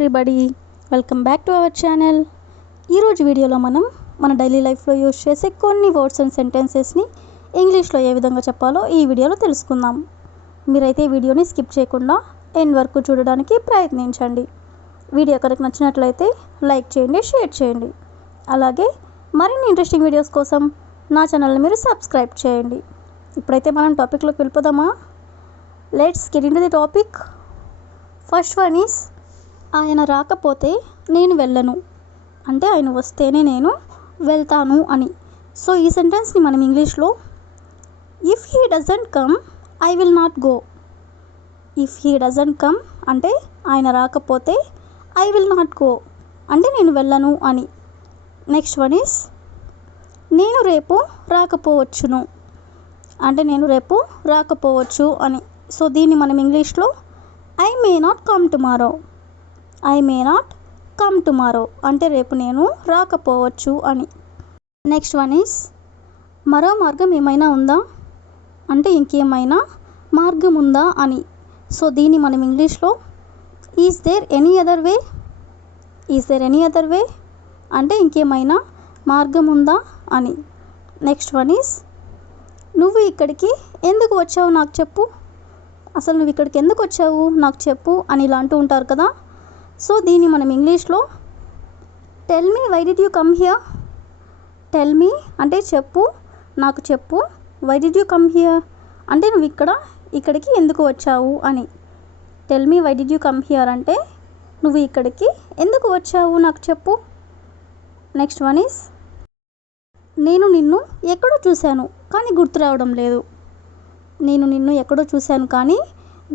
Everybody, welcome back to our channel. ఈరోజు వీడియోలో మనం మన డైలీ లైఫ్లో యూజ్ చేసే కొన్ని వర్డ్స్ అండ్ సెంటెన్సెస్ని ఇంగ్లీష్లో ఏ విధంగా చెప్పాలో ఈ వీడియోలో తెలుసుకుందాం. మీరైతే ఈ వీడియోని స్కిప్ చేయకుండా ఎండ్ వరకు చూడడానికి ప్రయత్నించండి. వీడియో కనుక నచ్చినట్లయితే లైక్ చేయండి, షేర్ చేయండి. అలాగే మరిన్ని ఇంట్రెస్టింగ్ వీడియోస్ కోసం నా ఛానల్ని మీరు సబ్స్క్రైబ్ చేయండి. ఇప్పుడైతే మనం టాపిక్లోకి వెళ్ళిపోదామా? Let's get into the topic. First one is ఆయన రాకపోతే నేను వెళ్ళను, అంటే ఆయన వస్తేనే నేను వెళ్తాను అని. సో ఈ సెంటెన్స్ని మనం ఇంగ్లీష్లో if he doesn't come I will not go. If he doesn't come అంటే ఆయన రాకపోతే ఐ విల్ నాట్ గో అంటే నేను వెళ్ళను అని. నెక్స్ట్ వన్ ఈస్ నేను రేపు రాకపోవచ్చును, అంటే నేను రేపు రాకపోవచ్చు అని. సో దీన్ని మనం ఇంగ్లీష్లో I may not come tomorrow. I may not come tomorrow అంటే రేపు నేను రాకపోవచ్చు అని. నెక్స్ట్ వన్ ఈస్ మరో మార్గం ఏమైనా ఉందా, అంటే ఇంకేమైనా మార్గం ఉందా అని. సో దీన్ని మనం ఇంగ్లీష్లో is there any other way. Is there any other way అంటే ఇంకేమైనా మార్గం ఉందా అని. నెక్స్ట్ వన్ ఈస్ నువ్వు ఇక్కడికి ఎందుకు వచ్చావు నాకు చెప్పు, అసలు నువ్వు ఇక్కడికి ఎందుకు వచ్చావు నాకు చెప్పు అని ఇలా అంటూ ఉంటారు కదా. సో దీన్ని మనం ఇంగ్లీష్లో tell me why did you come here. Tell me అంటే చెప్పు, నాకు చెప్పు. Why did you come here అంటే నువ్వు ఇక్కడికి ఎందుకు వచ్చావు అని. Tell me why did you come here అంటే నువ్వు ఇక్కడికి ఎందుకు వచ్చావు నాకు చెప్పు. నెక్స్ట్ వన్ ఈస్ నేను నిన్ను ఎక్కడో చూశాను కానీ గుర్తు రావడం లేదు. నేను నిన్ను ఎక్కడో చూశాను కానీ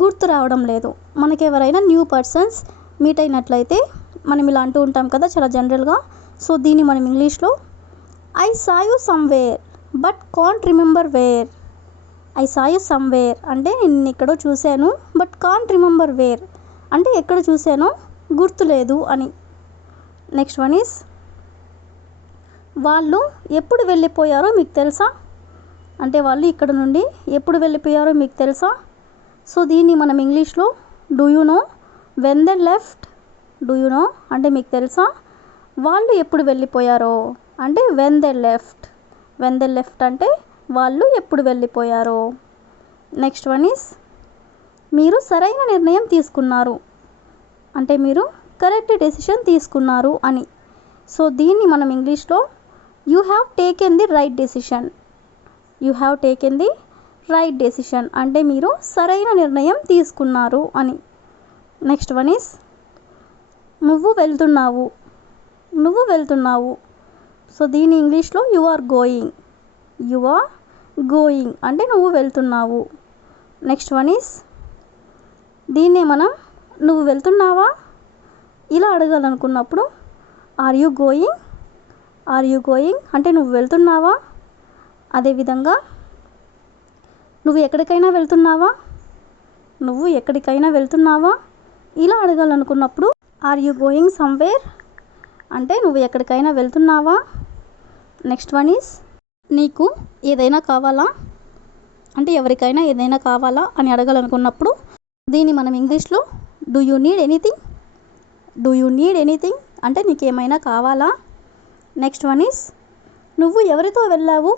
గుర్తు రావడం లేదు. మనకి ఎవరైనా న్యూ పర్సన్స్ మీట్ అయినట్లయితే మనం ఇలా అంటూ ఉంటాం కదా చాలా జనరల్గా. సో దీన్ని మనం ఇంగ్లీష్లో I saw you somewhere but can't remember where. I saw you somewhere అంటే నేను ఎక్కడో చూశాను బట్ కాంట్ రిమెంబర్ వేర్ అంటే ఎక్కడ చూశానో గుర్తులేదు అని. నెక్స్ట్ వన్ ఈస్ వాళ్ళు ఎప్పుడు వెళ్ళిపోయారో మీకు తెలుసా, అంటే వాళ్ళు ఇక్కడ నుండి ఎప్పుడు వెళ్ళిపోయారో మీకు తెలుసా. సో దీన్ని మనం ఇంగ్లీష్లో do you know when they left. Do you know అంటే మీకు తెలుసా, వాళ్ళు ఎప్పుడు వెళ్ళిపోయారో అంటే when they left. When they left అంటే వాళ్ళు ఎప్పుడు వెళ్ళిపోయారో. నెక్స్ట్ వన్ ఈస్ మీరు సరైన నిర్ణయం తీసుకున్నారు, అంటే మీరు కరెక్ట్ డెసిషన్ తీసుకున్నారు అని. సో దీన్ని మనం ఇంగ్లీష్లో you have taken the right decision. You have taken the right decision అంటే మీరు సరైన నిర్ణయం తీసుకున్నారు అని. నెక్స్ట్ వన్ ఈస్ నువ్వు వెళ్తున్నావు. నువ్వు వెళ్తున్నావు సో దీని ఇంగ్లీష్లో you are going. You are going అంటే నువ్వు వెళ్తున్నావు. నెక్స్ట్ వన్ ఈస్ దీన్నే మనం నువ్వు వెళ్తున్నావా ఇలా అడగాలనుకున్నప్పుడు are you going. Are you going అంటే నువ్వు వెళ్తున్నావా. అదేవిధంగా నువ్వు ఎక్కడికైనా వెళ్తున్నావా. నువ్వు ఎక్కడికైనా వెళ్తున్నావా ఇలా అడగాలనుకున్నప్పుడు ఆర్ యూ గోయింగ్ సమ్వేర్ అంటే నువ్వు ఎక్కడికైనా వెళ్తున్నావా. నెక్స్ట్ వన్ ఈస్ నీకు ఏదైనా కావాలా, అంటే ఎవరికైనా ఏదైనా కావాలా అని అడగాలనుకున్నప్పుడు దీన్ని మనం ఇంగ్లీష్లో do you need anything. Do you need anything అంటే నీకేమైనా కావాలా. నెక్స్ట్ వన్ ఈస్ నువ్వు ఎవరితో వెళ్ళావు.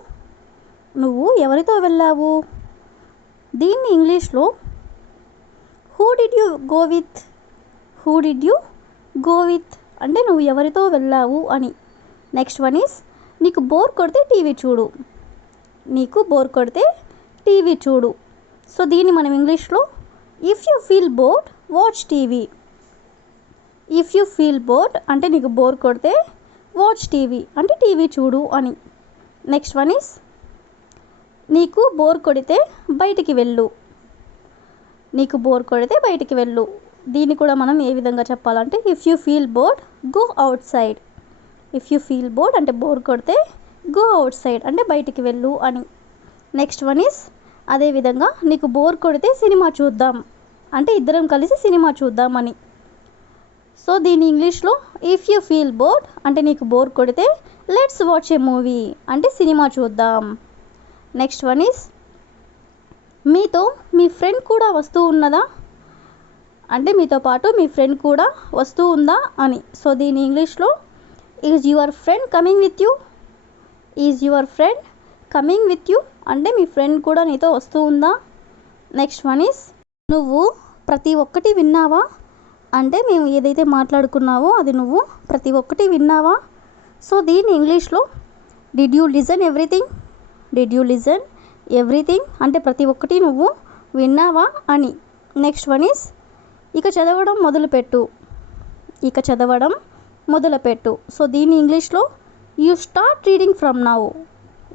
నువ్వు ఎవరితో వెళ్ళావు దీన్ని ఇంగ్లీష్లో who did you go with. Who did you go with అంటే నువ్వు ఎవరితో వెళ్ళావు అని. నెక్స్ట్ వన్ ఈస్ నీకు బోర్ కొడితే టీవీ చూడు. నీకు బోర్ కొడితే టీవీ చూడు. సో దీన్ని మనం ఇంగ్లీష్లో if you feel bored watch TV. If you feel bored అంటే నీకు బోర్ కొడితే వాచ్ టీవీ అంటే టీవీ చూడు అని. నెక్స్ట్ వన్ ఈస్ నీకు బోర్ కొడితే బయటికి వెళ్ళు. నీకు బోర్ కొడితే బయటికి వెళ్ళు. దీన్ని కూడా మనం ఏ విధంగా చెప్పాలంటే if you feel bored go out side. If you feel bored అంటే బోర్ కొడితే గో అవుట్ సైడ్ అంటే బయటికి వెళ్ళు అని. నెక్స్ట్ వన్ ఈస్ అదేవిధంగా నీకు బోర్ కొడితే సినిమా చూద్దాం అంటే ఇద్దరం కలిసి సినిమా చూద్దాం అని. సో దీని ఇంగ్లీష్లో ఇఫ్ యూ ఫీల్ బోర్డ్ అంటే నీకు బోర్ కొడితే లెట్స్ వాచ్ ఏ మూవీ అంటే సినిమా చూద్దాం. నెక్స్ట్ వన్ ఈస్ మీతో మీ ఫ్రెండ్ కూడా వస్తూ ఉన్నదా, అంటే మీతో పాటు మీ ఫ్రెండ్ కూడా వస్తూ ఉందా అని. సో దీని ఇంగ్లీష్లో is your friend coming with you, is your friend coming with you అంటే మీ ఫ్రెండ్ కూడా నీతో వస్తూ ఉందా. నెక్స్ట్ వన్ ఈస్ నువ్వు ప్రతి ఒక్కటి విన్నావా అంటే మేము ఏదైతే మాట్లాడుకున్నావో అది నువ్వు ప్రతి ఒక్కటి విన్నావా. సో దీన్ని ఇంగ్లీష్లో did you listen everything, did you listen everything అంటే ప్రతి ఒక్కటి నువ్వు విన్నావా అని. నెక్స్ట్ వన్ ఈస్ ఇక చదవడం మొదలుపెట్టు, ఇక చదవడం మొదలుపెట్టు. సో దీన్ని ఇంగ్లీష్లో you start reading from now,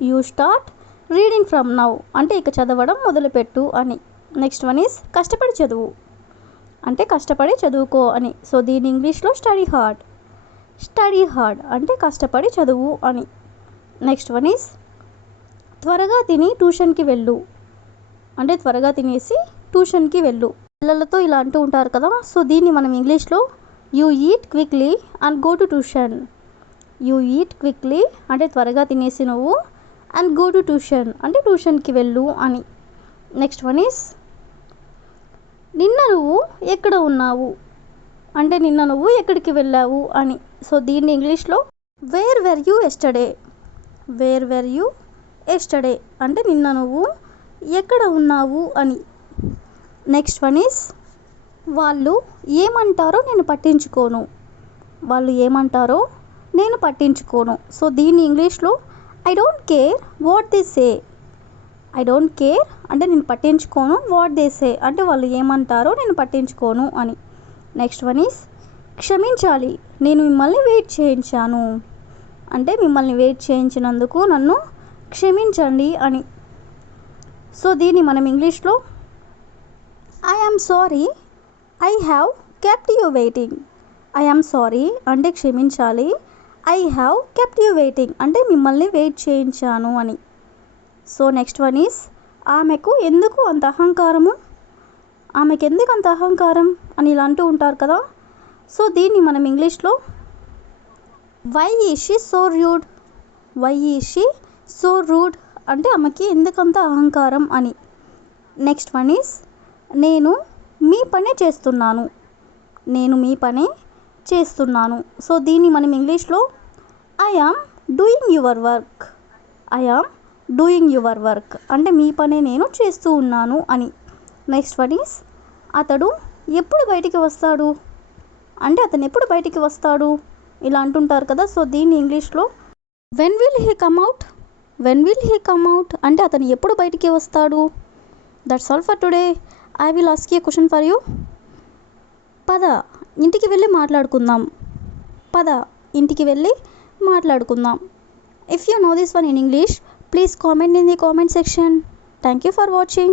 you start reading from now అంటే ఇక చదవడం మొదలుపెట్టు అని. నెక్స్ట్ వన్ ఈస్ కష్టపడి చదువు అంటే కష్టపడి చదువుకో అని. సో దీని ఇంగ్లీష్లో స్టడీ హార్డ్, స్టడీ హార్డ్ అంటే కష్టపడి చదువు అని. నెక్స్ట్ వన్ ఈస్ త్వరగా తిని ట్యూషన్కి వెళ్ళు అంటే త్వరగా తినేసి ట్యూషన్కి వెళ్ళు. పిల్లలతో ఇలా అంటూ ఉంటారు కదా. సో దీన్ని మనం ఇంగ్లీష్లో you eat quickly and go to tuition, you eat quickly అంటే త్వరగా తినేసి నువ్వు అండ్ గో టు ట్యూషన్ అంటే ట్యూషన్కి వెళ్ళు అని. నెక్స్ట్ వన్ ఈస్ నిన్న నువ్వు ఎక్కడ ఉన్నావు అంటే నిన్న నువ్వు ఎక్కడికి వెళ్ళావు అని. సో దీన్ని ఇంగ్లీష్లో where were you yesterday, where were you yesterday అంటే నిన్న నువ్వు ఎక్కడ ఉన్నావు అని. నెక్స్ట్ వన్ ఈస్ వాళ్ళు ఏమంటారో నేను పట్టించుకోను, వాళ్ళు ఏమంటారో నేను పట్టించుకోను. సో దీన్ని ఇంగ్లీష్లో I don't care what they say, I don't care అంటే నేను పట్టించుకోను, వాట్ దే సే అంటే వాళ్ళు ఏమంటారో నేను పట్టించుకోను అని. నెక్స్ట్ వన్ ఈస్ క్షమించాలి నేను మిమ్మల్ని వెయిట్ చేయించాను అంటే మిమ్మల్ని వెయిట్ చేయించినందుకు నన్ను క్షమించండి అని. సో దీన్ని మనం ఇంగ్లీష్లో I am sorry I have kept you waiting, I am sorry అంటే క్షమించాలి, I have kept you waiting అంటే మిమ్మల్ని వెయిట్ చేయించాను అని. సో నెక్స్ట్ వన్ ఈస్ ఆమెకు ఎందుకు అంత అహంకారము, ఆమెకు ఎందుకు అంత అహంకారం అని ఇలా అంటూ ఉంటారు కదా. సో దీన్ని మనం ఇంగ్లీష్లో why is she so rude, why is she so rude అంటే ఆమెకి ఎందుకంత అహంకారం అని. నెక్స్ట్ వన్ ఈస్ నేను మీ పనే చేస్తున్నాను, నేను మీ పనే చేస్తున్నాను. సో దీన్ని మనం ఇంగ్లీష్లో I am doing your work, I am doing your work అంటే మీ పనే నేను చేస్తూ ఉన్నాను అని. నెక్స్ట్ వన్ ఈస్ అతడు ఎప్పుడు బయటికి వస్తాడు అంటే అతను ఎప్పుడు బయటికి వస్తాడు ఇలా అంటుంటారు కదా. సో దీన్ని ఇంగ్లీష్లో when will he come out, when will he come out అంటే అతను ఎప్పుడు బయటికి వస్తాడు. That's all for today. I will ask a question for you. పద ఇంటికి వెళ్ళి మాట్లాడుకుందాం, పద ఇంటికి వెళ్ళి మాట్లాడుకుందాం. If you know this one in English please comment in the comment section. Thank you for watching.